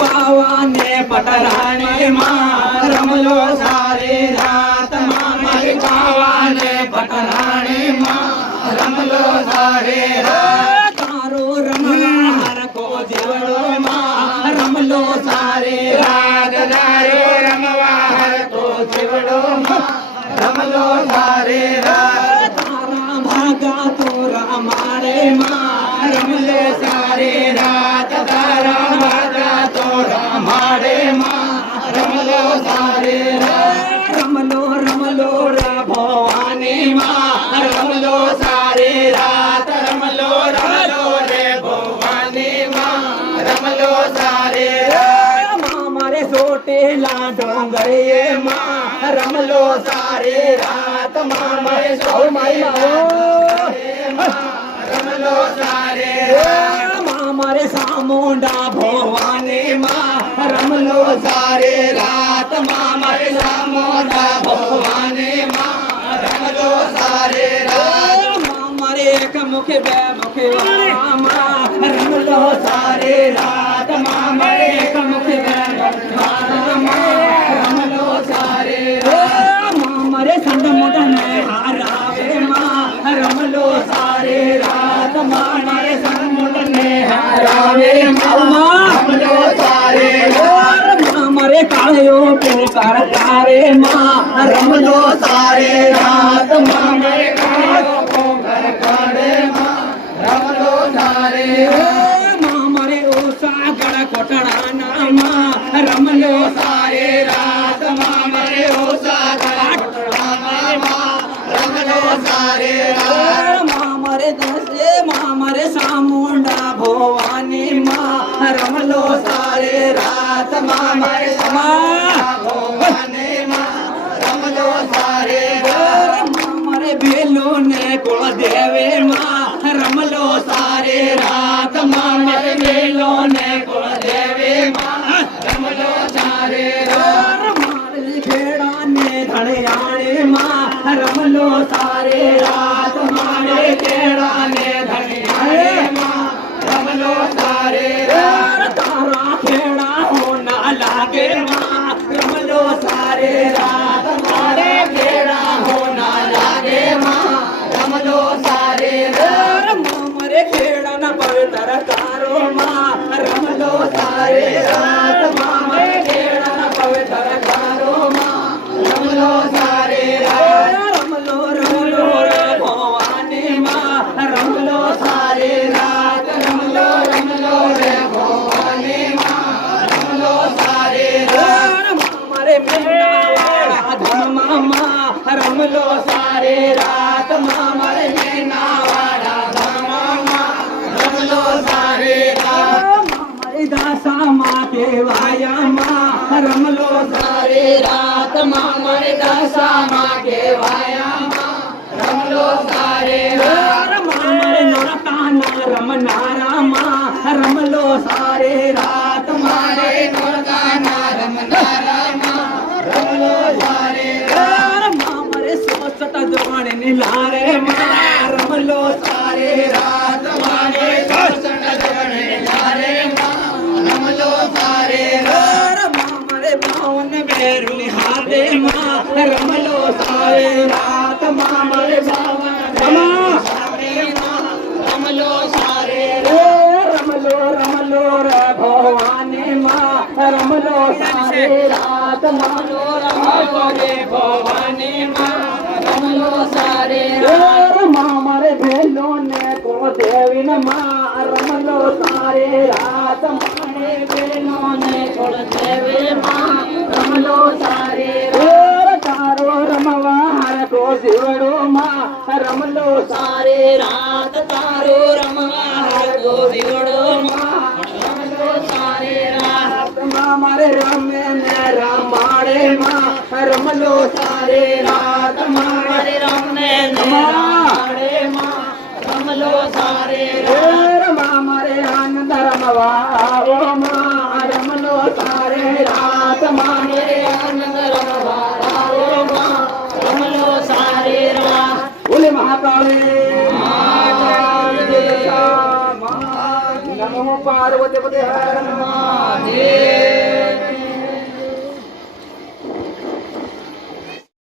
pavane पटराणी मां रमलो सारी रात मारी पावाने पटराणी मां रमलो सारी रात तारो रमवार को जीवड़ो मां रमलो सारी रात तारो रमवार को जीवड़ो मां रमलो सारी रात तारा भागा तोरा मारे मां रमलो सारी रात तारा भागा तोरा मारे मां रमलो सारी रात रमलो रमलो रे भवानी मां रमलो सारी रात रमलो रमलो रे भवानी मां रमलो सारी रात मां मारे सोटेला डोंगरे मां रमलो सारी रात मां मारे रमलो सारी मां मारे सामुंडा भवानी मां रमलो सारी रात मां मारे सामुंडा भवानी मां रमलो सारी रात मां मारे एक मुखे बे मुखे मां रमलो सारी रात मां मारे एक मुखे बे मां रमलो सारी रात मां मारे संग मोटने हारावे मां रमलो सारी रात मां मारे संग मोटने हारावे मां रमलो सारी रात मां मारे काळयो पुकार तारे मां रमलो सारी रात मां मारे काळयो पुकार तारे मां रमलो सारी रात मां मारे ओसागड कोटडाना मां रमलो सारी रात मां मारे ओसागड कोटडाना मां रमलो सारी रात मां मारे दसे मां मारे सामुंडा भवानी मां रमलो सारी रात मां मारे भवानी मां रमलो सारी रात मां मारे बेलो ने कुल देवे मां रमलो सारी रात मां मारे बेलो ने कुल देवे मां रमलो सारी रात मारे खेड़ा ने धड़याणे मां रमलो सारी रात मारे खेड़ा ने धड़याणे मां रमलो सारी रात तारा खेड़ा होना लागे मां रमलो सारी रात मारे खेड़ा होना लागे मां रमलो सारी रात मां मारे खेड़ा न पवित्र तारो मां रमलो सारी रात मां मारे खेड़ा न पवित्र तारो मां रमलो सारी रात रमलो रमलो रे भवानी मां रमलो सारी रात रमलो रमलो रे भवानी मां रमलो सारी रात मां मारे मीनावाड़ा धाम मां रमलो सारी रात मां मारे मीनावाड़ा धाम मां रमलो सारी रात मां मारे दासा मां के वाया मां रमलो सारी रात मां मारे दासा मां के वाया मां रमलो सारी रात मां मारे नौरताना रमनारा मां रमलो सारी रात मारे नौरताना रमनारा मां रमलो सारी रात मां मारे सोसत जोगणे निलारे मां रमलो सारी रात मारे सोसत जोगणे निलारे मां रमलो सारी रात मां मारे बावन बेरुनी हादे मां रमलो सारी रात मां मारे बावन सारे मां रमलो सारी रमलो रमलो रे भवानी मां रमलो सारी रात रमलो रमलो रे भवानी मां रमलो सारी रात मां मारे भेलो ने को देवी न मां रमलो सारी रात मारे भेलो ने को देवी मां रमलो सारी रात तारो रमवार को जीवड़ो मां रमलो सारी रात तारो रमवार को जीवड़ो मां रमलो सारी रात मां मारे रमे ने रामाड़े मां रमलो सारी रात मां मारे रमे ने रामाड़े मां रमलो सारी रात मां मारे आनंद रमवाओ मां रमलो सारी रात मां मेरे आनंद रमवाओ मां रमलो सारी रात बोले महाकाली माता નમો પાર્વતી પતે હર મહાદેવ